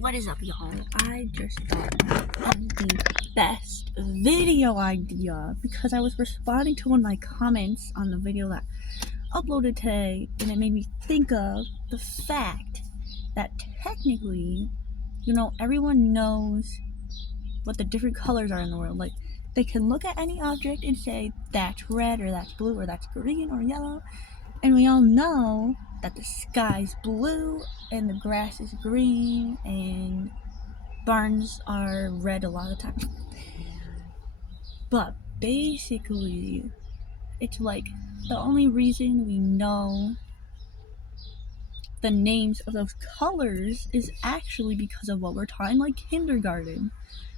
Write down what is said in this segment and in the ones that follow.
What is up, y'all? I just thought of the best video idea because I was responding to one of my comments on the video that uploaded today, and it made me think of the fact that technically, everyone knows what the different colors are in the world. Like, they can look at any object and say, that's red, or that's blue, or that's green, or yellow, and we all know that the sky's blue, and the grass is green, and barns are red a lot of times. But basically, it's like the only reason we know the names of those colors is actually because of what we're taught in like kindergarten.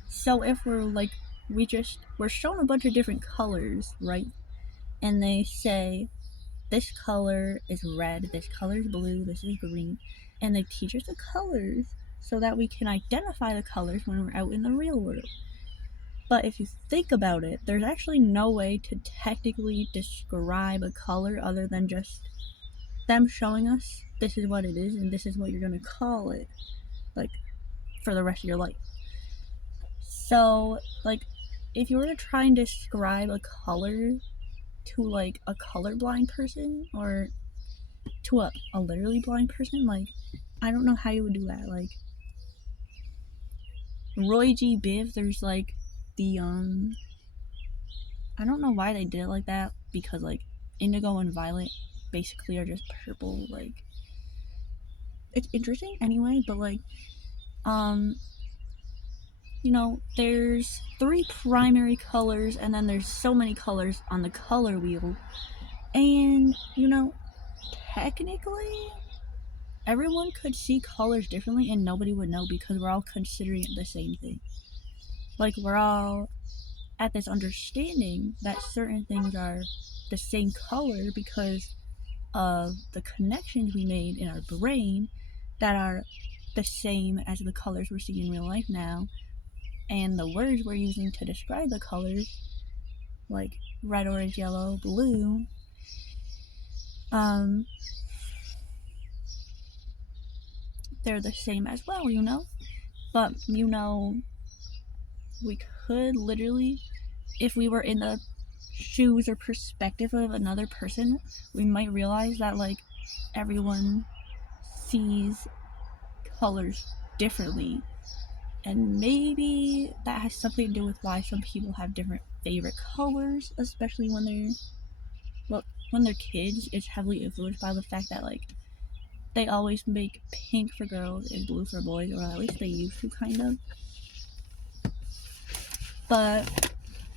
So if we're shown a bunch of different colors, right? And they say this color is red, this color is blue, this is green, and they teach us the colors so that we can identify the colors when we're out in the real world. But if you think about it, there's actually no way to technically describe a color other than just them showing us this is what it is and this is what you're going to call it, like, for the rest of your life. So, like, if you were to try and describe a color to, like, a colorblind person or to a literally blind person, like, I don't know how you would do that. Like, Roy G. Biv, there's, like, the, I don't know why they did it like that, because, like, indigo and violet basically are just purple. Like, it's interesting anyway, but, like, there's 3 primary colors, and then there's so many colors on the color wheel, and, technically, everyone could see colors differently, and nobody would know because we're all considering it the same thing. Like, we're all at this understanding that certain things are the same color because of the connections we made in our brain that are the same as the colors we're seeing in real life now, and the words we're using to describe the colors, like red, orange, yellow, blue, they're the same as well, but we could literally, if we were in the shoes or perspective of another person, we might realize that, like, everyone sees colors differently, and maybe that has something to do with why some people have different favorite colors, especially when they're kids. It's heavily influenced by the fact that, like, they always make pink for girls and blue for boys, or at least they used to, kind of. But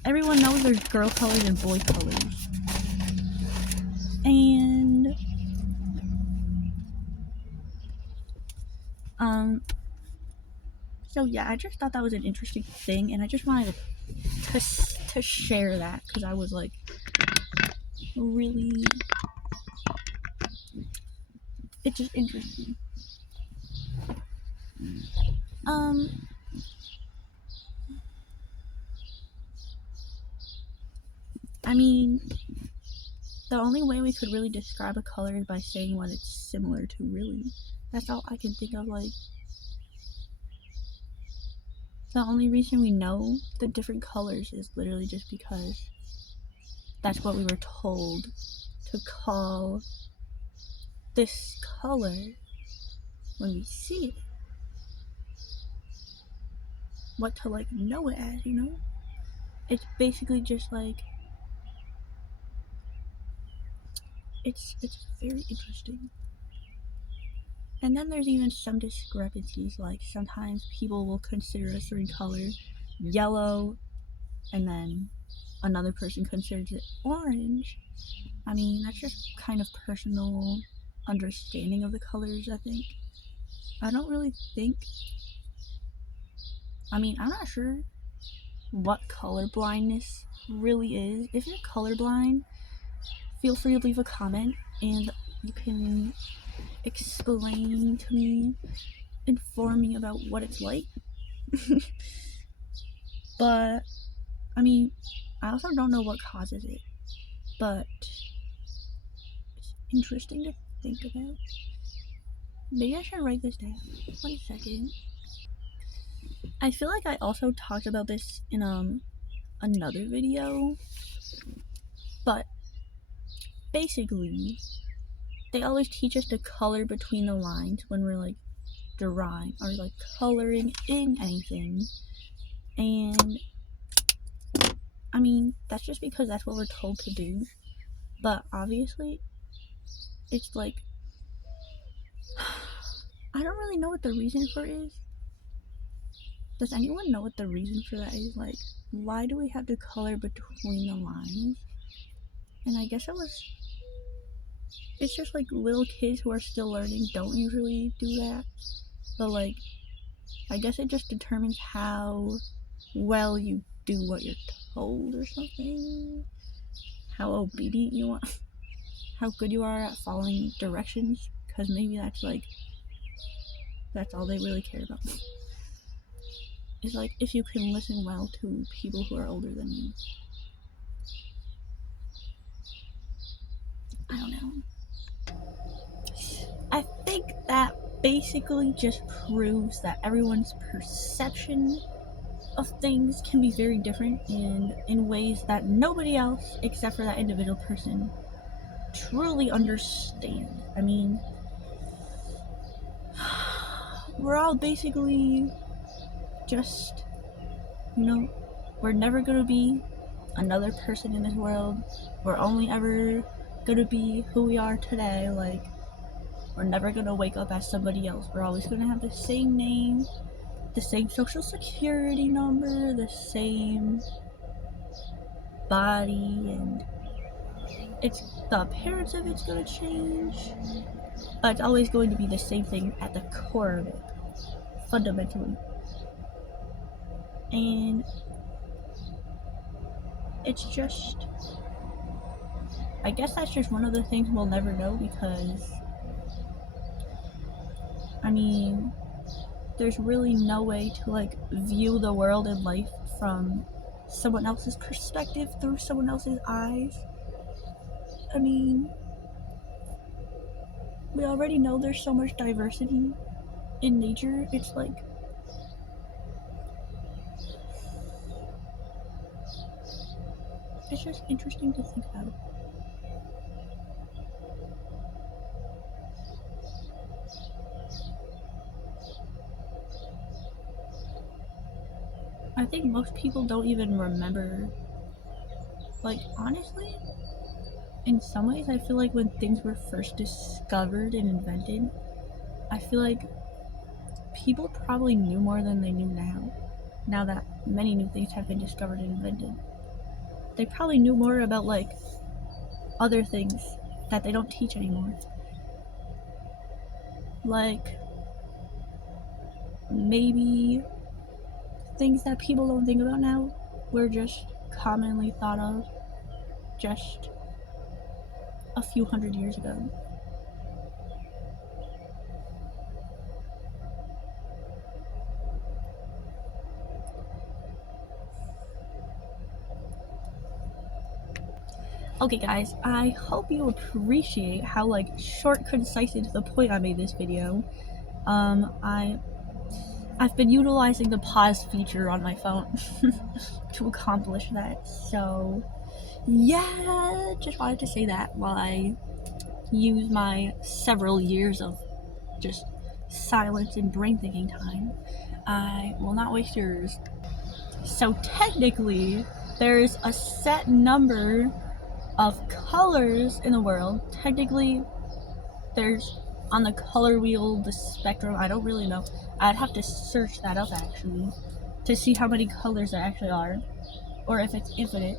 everyone knows there's girl colors and boy colors, and so yeah, I just thought that was an interesting thing, and I just wanted to share that because I was like, really, it's just interesting. I mean, the only way we could really describe a color is by saying what it's similar to, really. That's all I can think of. Like, the only reason we know the different colors is literally just because that's what we were told to call this color when we see it. What to, like, know it as, It's basically just, like, it's very interesting. And then there's even some discrepancies, like, sometimes people will consider a certain color yellow, and then another person considers it orange. I mean, that's just kind of personal understanding of the colors, I think. I don't really think, I'm not sure what color blindness really is. If you're colorblind, feel free to leave a comment and you can explain to me, inform me about what it's like. But I also don't know what causes it, but it's interesting to think about. Maybe I should write this down. 1 second. I feel like I also talked about this in another video, but basically they always teach us to color between the lines when we're like drawing or like coloring in anything. And I mean, that's just because that's what we're told to do. But obviously, it's like, I don't really know what the reason for it is. Does anyone know what the reason for that is? Like, why do we have to color between the lines? And I guess it's just like little kids who are still learning don't usually do that. But like, I guess it just determines how well you do what you're told or something. How obedient you are. How good you are at following directions. Because maybe that's all they really care about. It's like if you can listen well to people who are older than you. I don't know. I think that basically just proves that everyone's perception of things can be very different and in ways that nobody else except for that individual person truly understand. I mean, we're all basically just, we're never gonna be another person in this world. We're only ever gonna be who we are today. Like, we're never gonna wake up as somebody else. We're always gonna have the same name, the same social security number, the same body, and it's the appearance of it's gonna change, but it's always going to be the same thing at the core of it, fundamentally. And it's just, I guess that's just one of the things we'll never know because, I mean, there's really no way to like view the world and life from someone else's perspective through someone else's eyes. I mean, we already know there's so much diversity in nature. It's like, it's just interesting to think about. I think most people don't even remember. Like, honestly, in some ways, I feel like when things were first discovered and invented, I feel like people probably knew more than they knew now. Now that many new things have been discovered and invented, they probably knew more about like other things that they don't teach anymore. Like, maybe things that people don't think about now were just commonly thought of just a few hundred years ago. Okay guys, I hope you appreciate how like short, concise, and to the point I made this video. I've been utilizing the pause feature on my phone to accomplish that, so yeah, just wanted to say that while I use my several years of just silence and brain thinking time. I will not waste yours. So technically, there's a set number of colors in the world. Technically, there's on the color wheel, the spectrum, I don't really know. I'd have to search that up actually to see how many colors there actually are, or if it's infinite.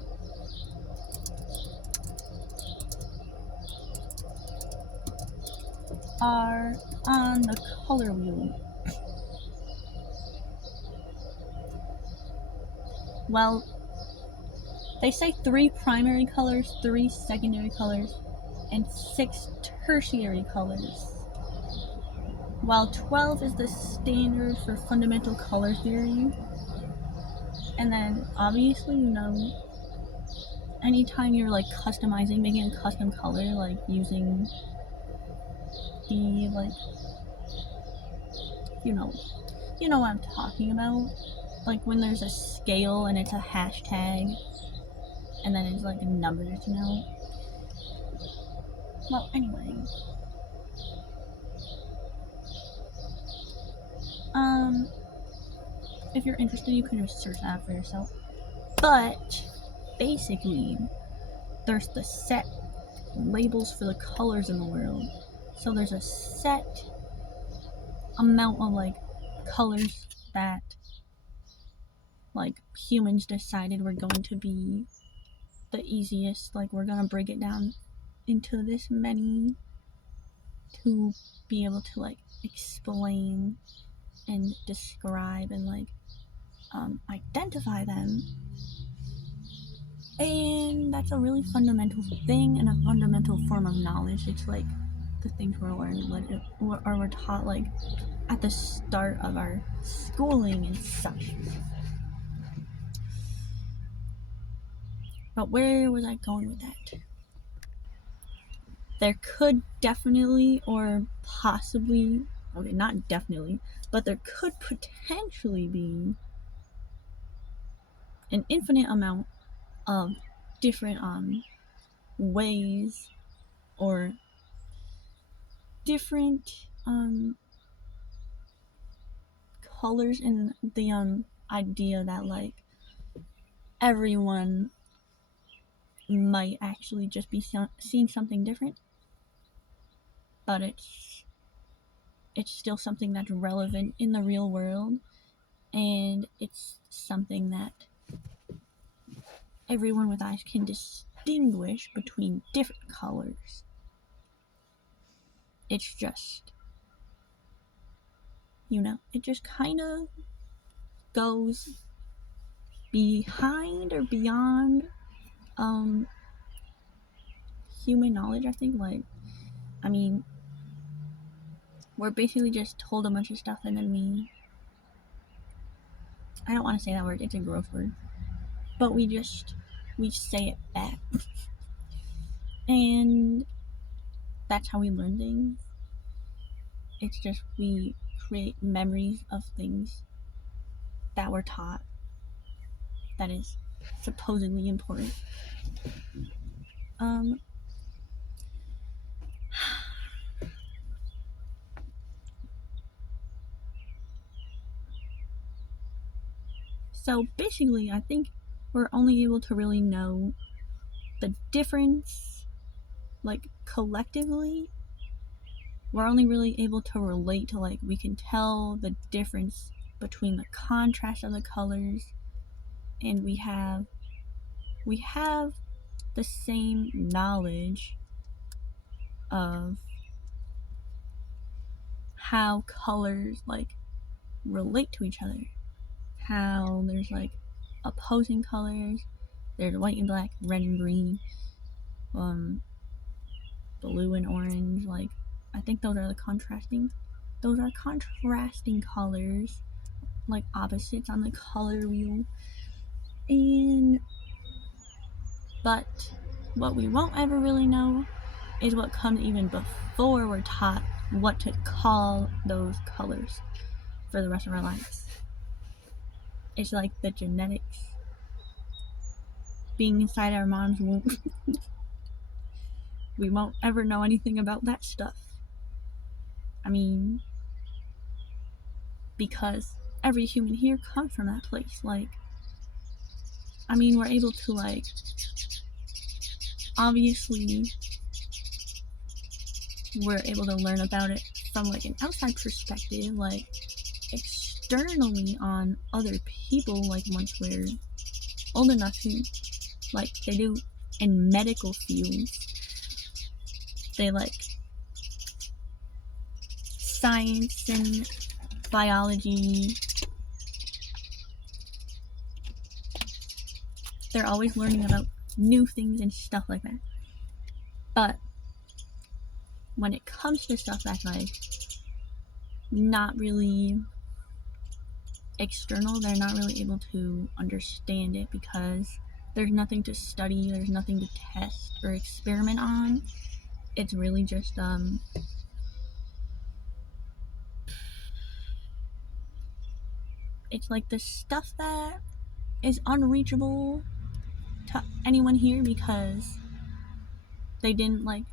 Are on the color wheel. Well, they say 3 primary colors, 3 secondary colors, and 6 tertiary colors, while 12 is the standard for fundamental color theory. And then obviously, anytime you're like customizing, making a custom color, like using the like, You know what I'm talking about? Like when there's a scale and it's a hashtag, and then it's like numbers, you know? Well, anyway. Um, if you're interested, you can just search that for yourself. But basically, there's the set labels for the colors in the world. So there's a set amount of like colors that like humans decided were going to be the easiest. Like we're gonna break it down into this many to be able to like explain and describe and like identify them. And that's a really fundamental thing and a fundamental form of knowledge. It's like the things we're learning, or we're taught like at the start of our schooling and such. But where was I going with that? There could definitely or possibly, okay, not definitely, but there could potentially be an infinite amount of different ways or different colors in the idea that like everyone might actually just be seeing something different, but it's still something that's relevant in the real world, and it's something that everyone with eyes can distinguish between different colors. It's just, it just kind of goes behind or beyond human knowledge, I think. Like, I mean, we're basically just told a bunch of stuff and then I don't want to say that word, it's a gross word, but we say it back. And that's how we learn things. It's just we create memories of things that we're taught that is supposedly important. So basically, I think we're only able to really know the difference, like collectively. We're only really able to relate to, like, we can tell the difference between the contrast of the colors, and we have the same knowledge of how colors like relate to each other, how there's like opposing colors, there's white and black, red and green, blue and orange. Like, I think those are contrasting colors, like opposites on the color wheel. But what we won't ever really know is what comes even before we're taught what to call those colors for the rest of our lives. It's like the genetics being inside our mom's womb. We won't ever know anything about that stuff. I mean, because every human here comes from that place. Like, I mean, we're able to, like, obviously, we're able to learn about it from, like, an outside perspective, like, externally on other people, like, once we're old enough to, like, they do in medical fields. They, like, science and biology, they're always learning about new things and stuff like that. But when it comes to stuff that's like not really external, they're not really able to understand it because there's nothing to study, there's nothing to test or experiment on. It's really just it's like the stuff that is unreachable to anyone here because they didn't like.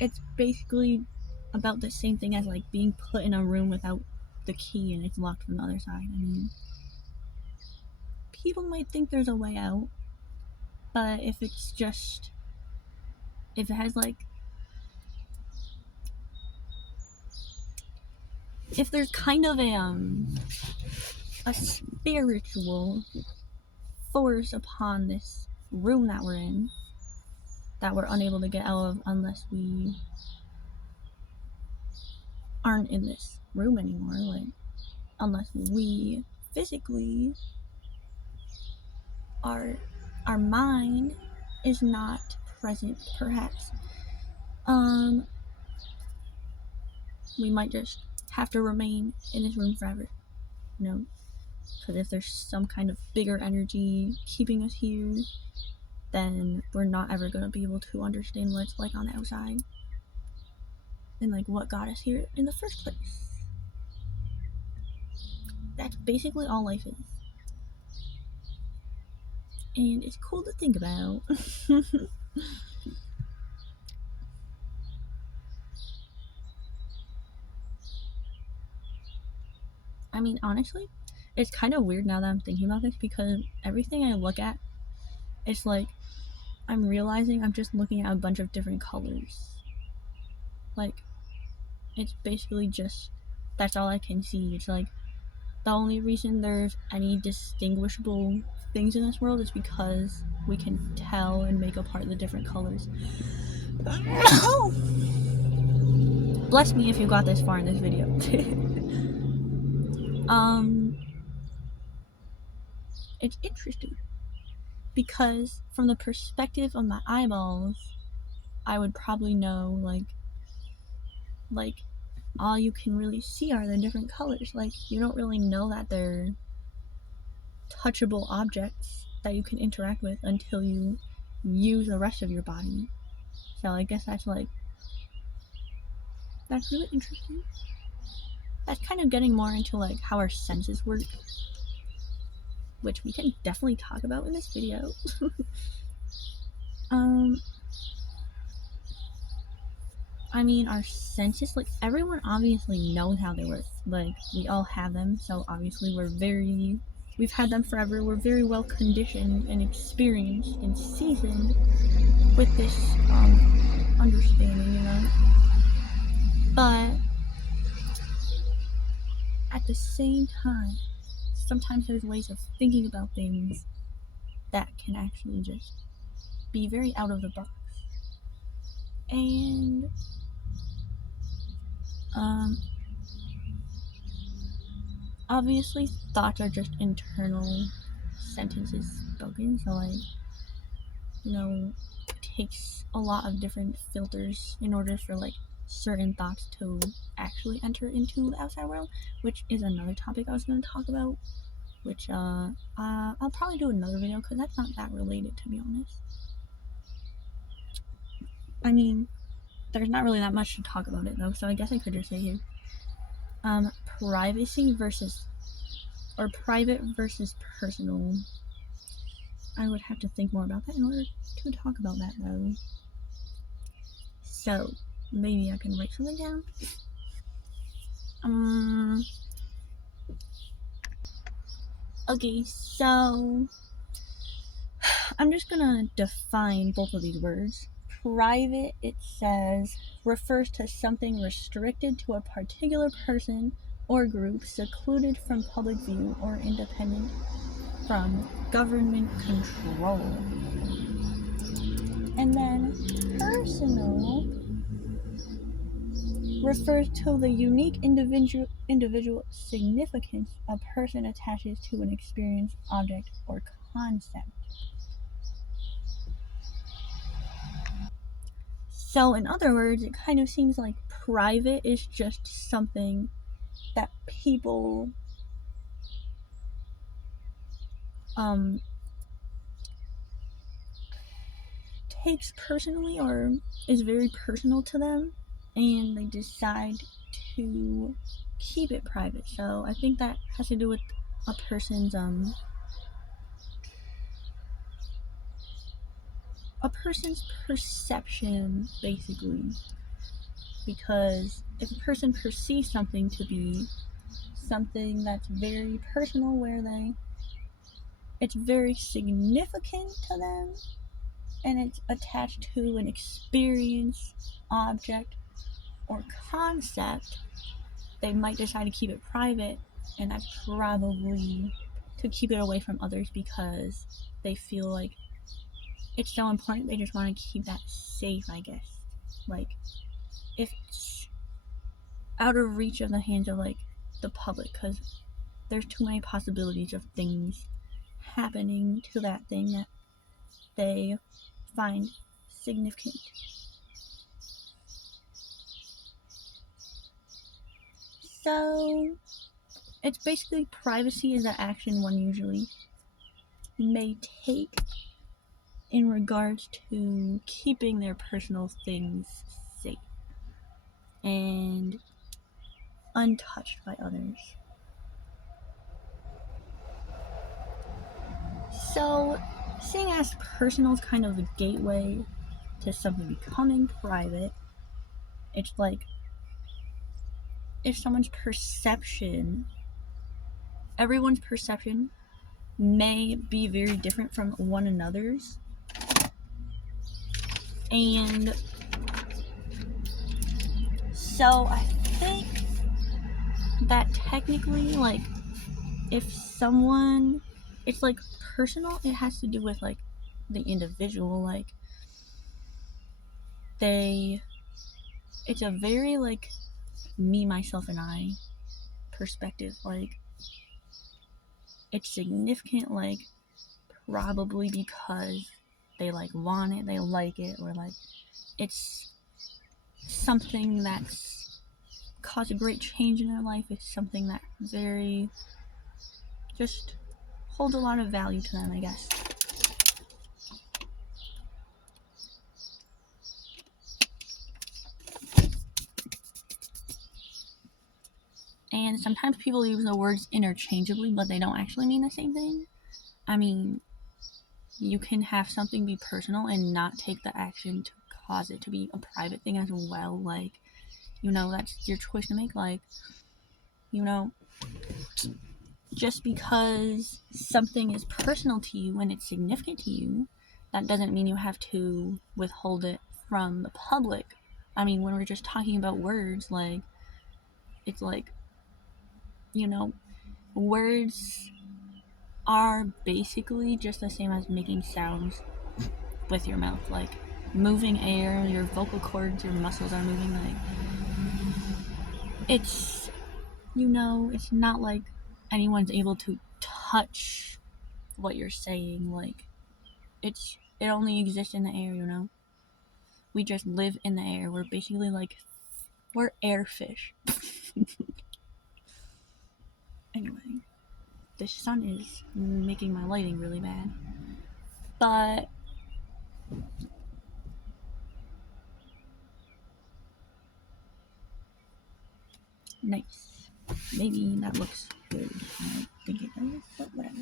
It's basically about the same thing as like being put in a room without the key and it's locked from the other side. I mean, people might think there's a way out, but if it has like, if there's kind of a spiritual force upon this room that we're in that we're unable to get out of unless we aren't in this room anymore, like unless we physically our mind is not present, perhaps we might just have to remain in this room forever, you know, because if there's some kind of bigger energy keeping us here, then we're not ever going to be able to understand what it's like on the outside and like what got us here in the first place. That's basically all life is, and it's cool to think about. I mean, honestly, it's kind of weird now that I'm thinking about this because everything I look at, it's like I'm realizing I'm just looking at a bunch of different colors. Like, it's basically just, that's all I can see. It's like the only reason there's any distinguishable things in this world is because we can tell and make apart the different colors. Bless me if you got this far in this video. It's interesting because from the perspective of my eyeballs, I would probably know like all you can really see are the different colors. Like, you don't really know that they're touchable objects that you can interact with until you use the rest of your body. So I guess that's really interesting. That's kind of getting more into like how our senses work, which we can definitely talk about in this video. I mean, our senses, like, everyone obviously knows how they work. Like, we all have them, so obviously we've had them forever. We're very well conditioned and experienced and seasoned with this understanding, you know. But at the same time, sometimes there's ways of thinking about things that can actually just be very out of the box. And obviously thoughts are just internal sentences spoken, so like, you know, it takes a lot of different filters in order for like certain thoughts to actually enter into the outside world, which is another topic I was going to talk about, which I'll probably do another video because that's not that related, to be honest. I mean, there's not really that much to talk about it though, so I guess I could just say here, privacy versus, or private versus personal. I would have to think more about that in order to talk about that though. So maybe I can write something down. Okay, so I'm just gonna define both of these words. Private, it says, refers to something restricted to a particular person or group, secluded from public view or independent from government control. And then personal refers to the unique individual significance a person attaches to an experience, object, or concept. So in other words, it kind of seems like private is just something that people takes personally or is very personal to them, and they decide to keep it private. So I think that has to do with a person's perception, basically. Because if a person perceives something to be something that's very personal, where it's very significant to them, and it's attached to an experience, object, or concept, they might decide to keep it private, and that's probably to keep it away from others because they feel like it's so important, they just want to keep that safe, I guess. Like, if it's out of reach of the hands of, like, the public, because there's too many possibilities of things happening to that thing that they find significant. So, it's basically privacy is the action one usually may take in regards to keeping their personal things safe and untouched by others. So, seeing as personal is kind of a gateway to something becoming private, it's like if someone's perception, everyone's perception may be very different from one another's. And so I think that technically, like, if someone, it's like personal, it has to do with like the individual, like it's a very like me, myself, and I perspective. Like, it's significant, like, probably because they like want it, they like it, or like it's something that's caused a great change in their life. It's something that very just holds a lot of value to them, I guess. And sometimes people use the words interchangeably, but they don't actually mean the same thing. I mean, you can have something be personal and not take the action to cause it to be a private thing as well. Like, you know, that's your choice to make. Like, you know, just because something is personal to you and it's significant to you, that doesn't mean you have to withhold it from the public. I mean, when we're just talking about words, like, it's like, you know, words are basically just the same as making sounds with your mouth, like moving air, your vocal cords, your muscles are moving. Like, it's, you know, it's not like anyone's able to touch what you're saying. Like, it only exists in the air, you know. We just live in the air. We're basically like, we're air fish. Anyway, the sun is making my lighting really bad. But nice. Maybe that looks good. I think it does, but whatever.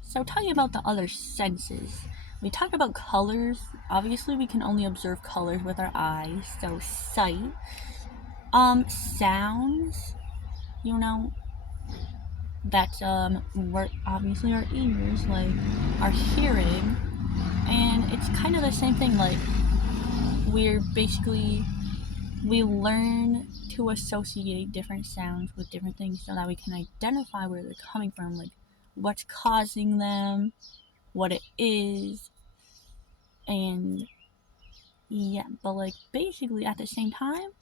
So talking about the other senses, we talked about colors. Obviously, we can only observe colors with our eyes, so sight. Sounds, you know, that's we're obviously our ears, like our hearing, and it's kind of the same thing. Like, we learn to associate different sounds with different things so that we can identify where they're coming from, like what's causing them, what it is, and yeah. But like, basically at the same time,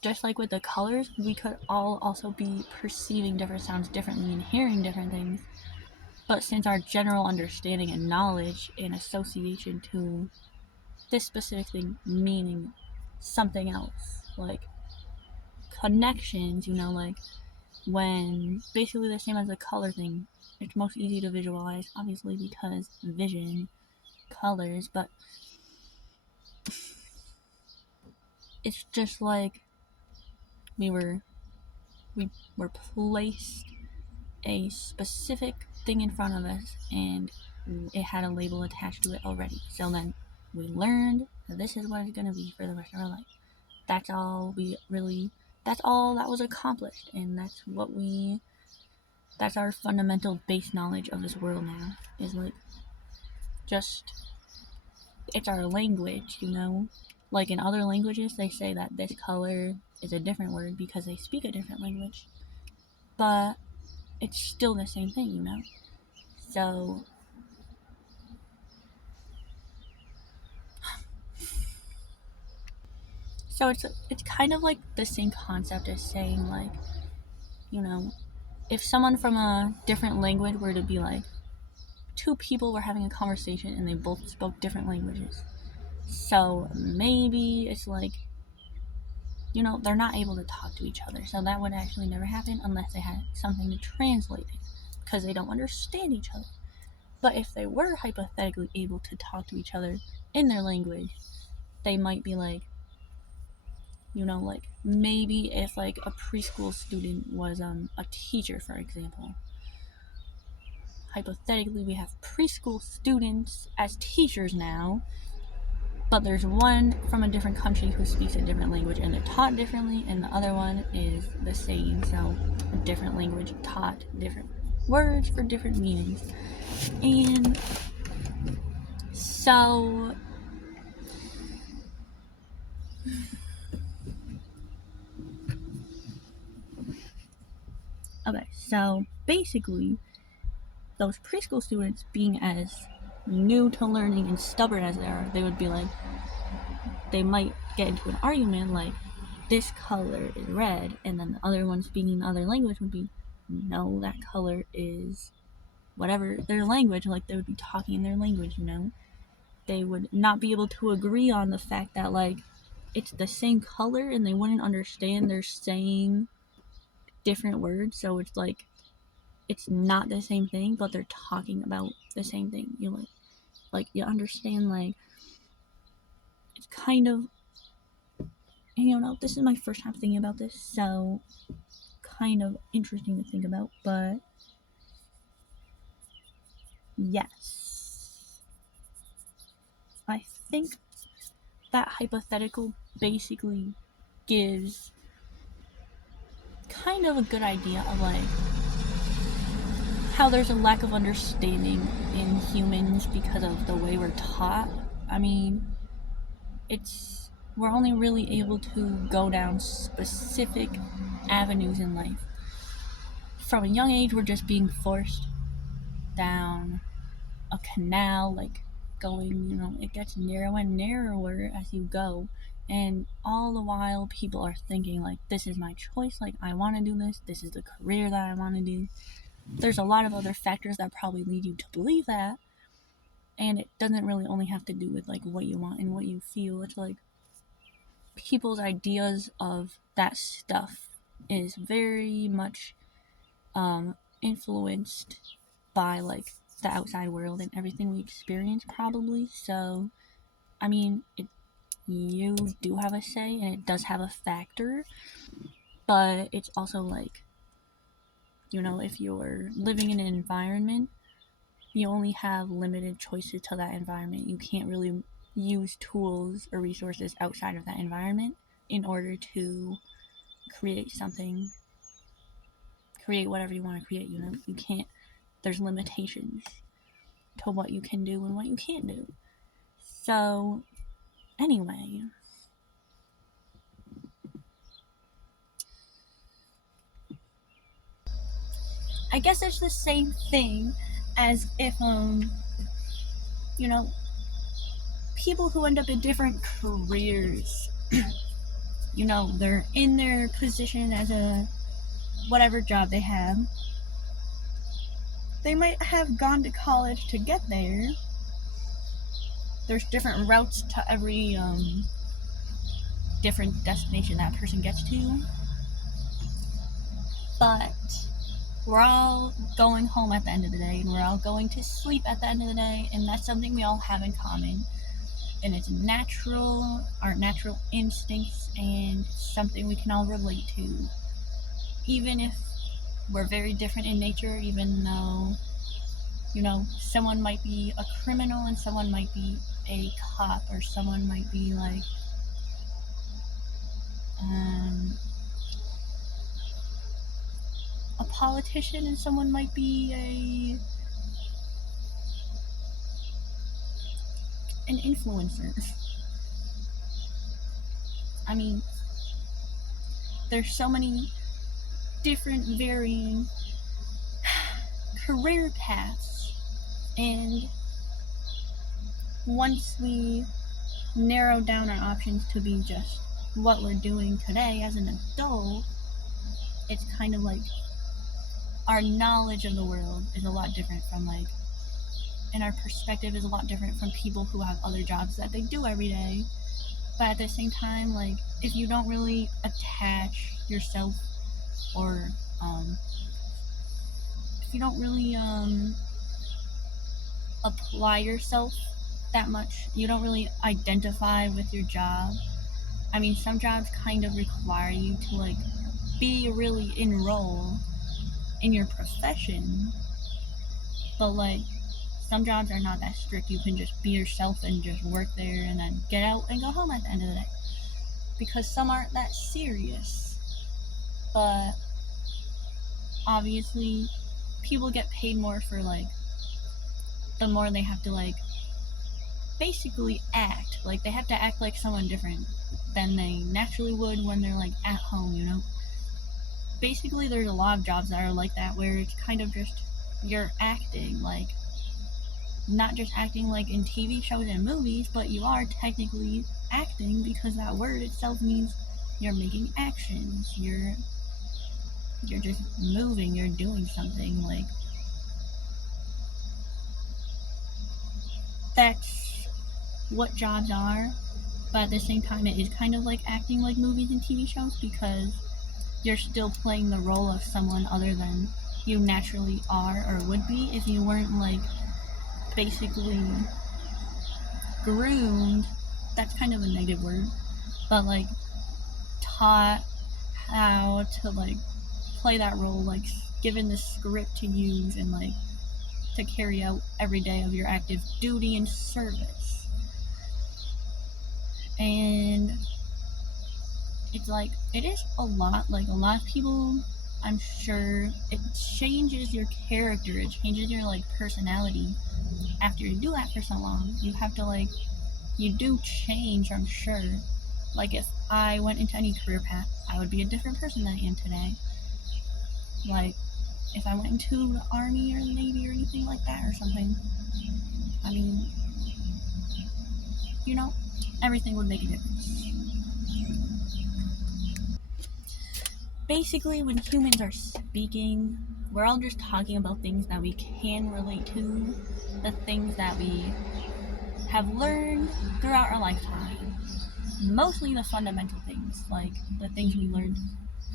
just like with the colors, we could all also be perceiving different sounds differently and hearing different things. But since our general understanding and knowledge and association to this specific thing meaning something else, like connections, you know, like when basically the same as the color thing, it's most easy to visualize, obviously, because vision, colors, but it's just like we were placed a specific thing in front of us and it had a label attached to it already. So then we learned that this is what it's going to be for the rest of our life. That's all that was accomplished, and that's our fundamental base knowledge of this world now, is like, just, it's our language, you know? Like in other languages, they say that this color is a different word because they speak a different language. But it's still the same thing, you know? So it's kind of like the same concept as saying, like, you know, if someone from a different language were to be like, two people were having a conversation and they both spoke different languages. So maybe it's like, you know, they're not able to talk to each other. So that would actually never happen unless they had something to translate it, because they don't understand each other. But if they were hypothetically able to talk to each other in their language, they might be like, you know, like maybe if like a preschool student was a teacher, for example. Hypothetically, we have preschool students as teachers now, but there's one from a different country who speaks a different language and they're taught differently, and the other one is the same, so a different language taught different words for different meanings. And so basically, those preschool students, being as new to learning and stubborn as they are, they would be like, they might get into an argument like, this color is red, and then the other one speaking the other language would be, no, that color is whatever their language, like they would be talking in their language, you know? They would not be able to agree on the fact that, like, it's the same color, and they wouldn't understand they're saying different words, so it's like, it's not the same thing, but they're talking about the same thing. You know, like you understand, like, it's kind of, you know, this is my first time thinking about this, so kind of interesting to think about, but yes. I think that hypothetical basically gives kind of a good idea of, like, how there's a lack of understanding in humans because of the way we're taught. I mean, we're only really able to go down specific avenues in life. From a young age, we're just being forced down a canal, like going, you know, it gets narrower and narrower as you go. And all the while, people are thinking, like, this is my choice, like, I want to do this, this is the career that I want to do. There's a lot of other factors that probably lead you to believe that. And it doesn't really only have to do with, like, what you want and what you feel. It's like, people's ideas of that stuff is very much influenced by, like, the outside world and everything we experience, probably. So, I mean, you do have a say, and it does have a factor, but it's also like, you know, if you're living in an environment, you only have limited choices to that environment. You can't really use tools or resources outside of that environment in order to create whatever you want to create, you know? You can't, there's limitations to what you can do and what you can't do. So, anyway, I guess it's the same thing as if, you know, people who end up in different careers, you know, they're in their position as a whatever job they have. They might have gone to college to get there. There's different routes to every different destination that person gets to. But we're all going home at the end of the day, and we're all going to sleep at the end of the day, and that's something we all have in common. And it's natural, our natural instincts, and it's something we can all relate to. Even if we're very different in nature, even though, someone might be a criminal and someone might be a cop, or someone might be like, a politician and someone might be an influencer. I mean, there's so many different varying career paths, and once we narrow down our options to be just what we're doing today as an adult, it's kind of like our knowledge of the world is a lot different from and our perspective is a lot different from people who have other jobs that they do every day. But at the same time, if you don't really attach yourself, or if you don't really apply yourself that much, you don't really identify with your job. I mean, some jobs kind of require you to be really enrolled in your profession, but some jobs are not that strict. You can just be yourself and just work there and then get out and go home at the end of the day, because some aren't that serious. But obviously people get paid more for the more they have to basically act. They have to act like someone different than they naturally would when they're at home. Basically there's a lot of jobs that are like that, where it's kind of just you're acting, not just acting in TV shows and movies, but you are technically acting, because that word itself means you're making actions, you're just moving, you're doing something. That's what jobs are. But at the same time, it is kind of like acting like movies and TV shows, because you're still playing the role of someone other than you naturally are or would be if you weren't basically groomed. That's kind of a negative word, but taught how to play that role, given the script to use and to carry out every day of your active duty and service. And it's it is a lot. A lot of people, I'm sure, it changes your character, it changes your personality after you do that for so long. You have to you do change, I'm sure. If I went into any career path, I would be a different person than I am today. If I went into the Army or the Navy or anything like that or something, I mean, everything would make a difference. Basically, when humans are speaking, we're all just talking about things that we can relate to, the things that we have learned throughout our lifetime. Mostly the fundamental things, the things we learned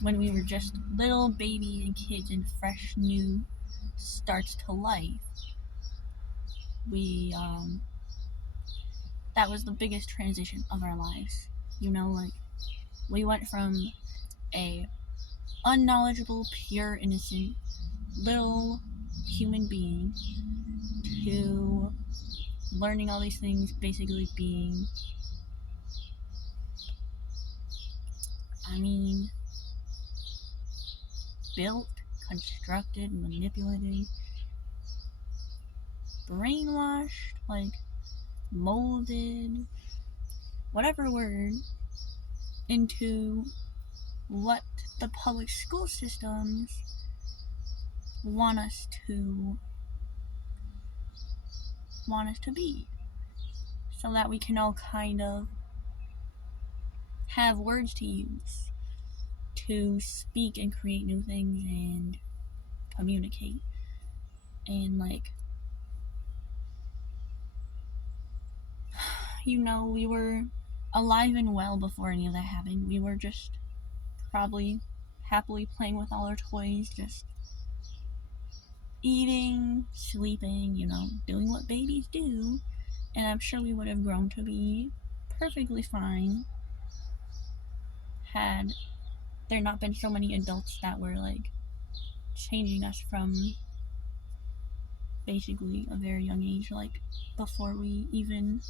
when we were just little babies and kids and fresh new starts to life. We, that was the biggest transition of our lives. We went from a unknowledgeable, pure, innocent little human being to learning all these things, basically being, built, constructed, manipulated, brainwashed, molded, whatever word, into what the public school systems want us to be, so that we can all kind of have words to use to speak and create new things and communicate. And we were alive and well before any of that happened. We were just probably happily playing with all our toys, just eating, sleeping, doing what babies do. And I'm sure we would have grown to be perfectly fine had there not been so many adults that were like changing us from basically a very young age, like before we even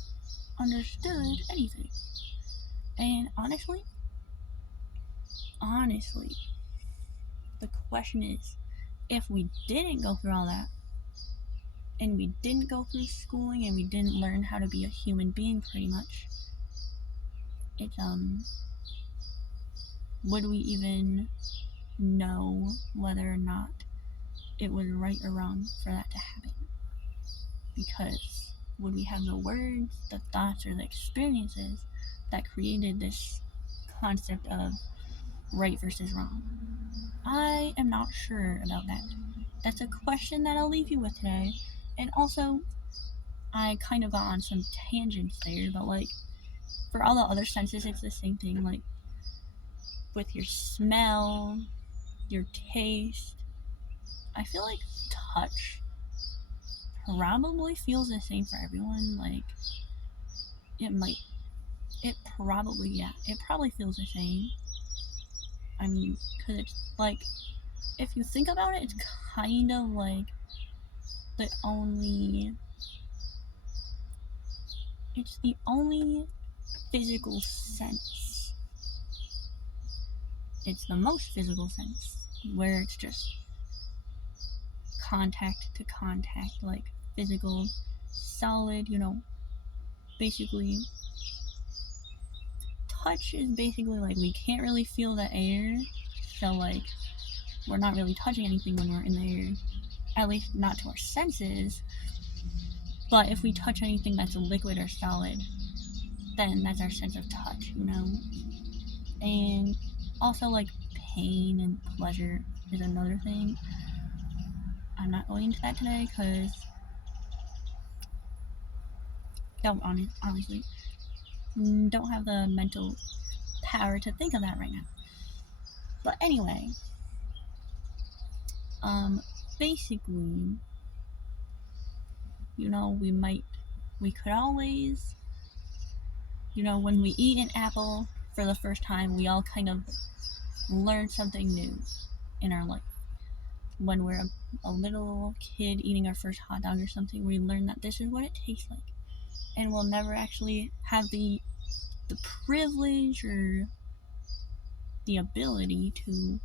understood anything. And honestly, the question is, if we didn't go through all that, and we didn't go through schooling, and we didn't learn how to be a human being, pretty much, it's would we even know whether or not it was right or wrong for that to happen? Because would we have the words, the thoughts, or the experiences that created this concept of right versus wrong? I am not sure about that. That's a question that I'll leave you with today. And also, I kind of got on some tangents there, but like, for all the other senses, it's the same thing. Like, with your smell, your taste, I feel like touch probably feels the same for everyone. Like, it probably feels the same. I mean, because it's like, if you think about it, it's kind of like the only, it's the only physical sense. It's the most physical sense, where it's just contact to contact, like physical, solid, basically. Touch is basically like we can't really feel the air, so like we're not really touching anything when we're in the air, at least not to our senses. But if we touch anything that's a liquid or solid, then that's our sense of touch, And also, like, pain and pleasure is another thing. I'm not going into that today because, honestly, don't have the mental power to think of that right now. But anyway, basically, we could always, when we eat an apple for the first time, we all kind of learn something new in our life. When we're a little kid eating our first hot dog or something, we learn that this is what it tastes like. And we'll never actually have the privilege or the ability to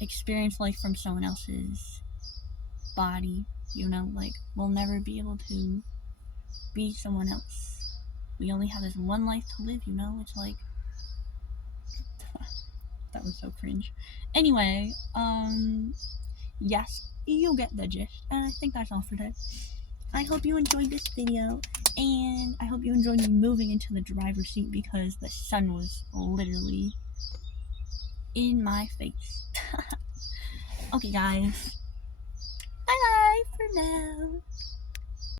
experience life from someone else's body, like we'll never be able to be someone else. We only have this one life to live, it's like that was so cringe. Anyway, yes, you get the gist, and I think that's all for today. I hope you enjoyed this video, and I hope you enjoyed me moving into the driver's seat because the sun was literally in my face. Okay, guys. Bye for now.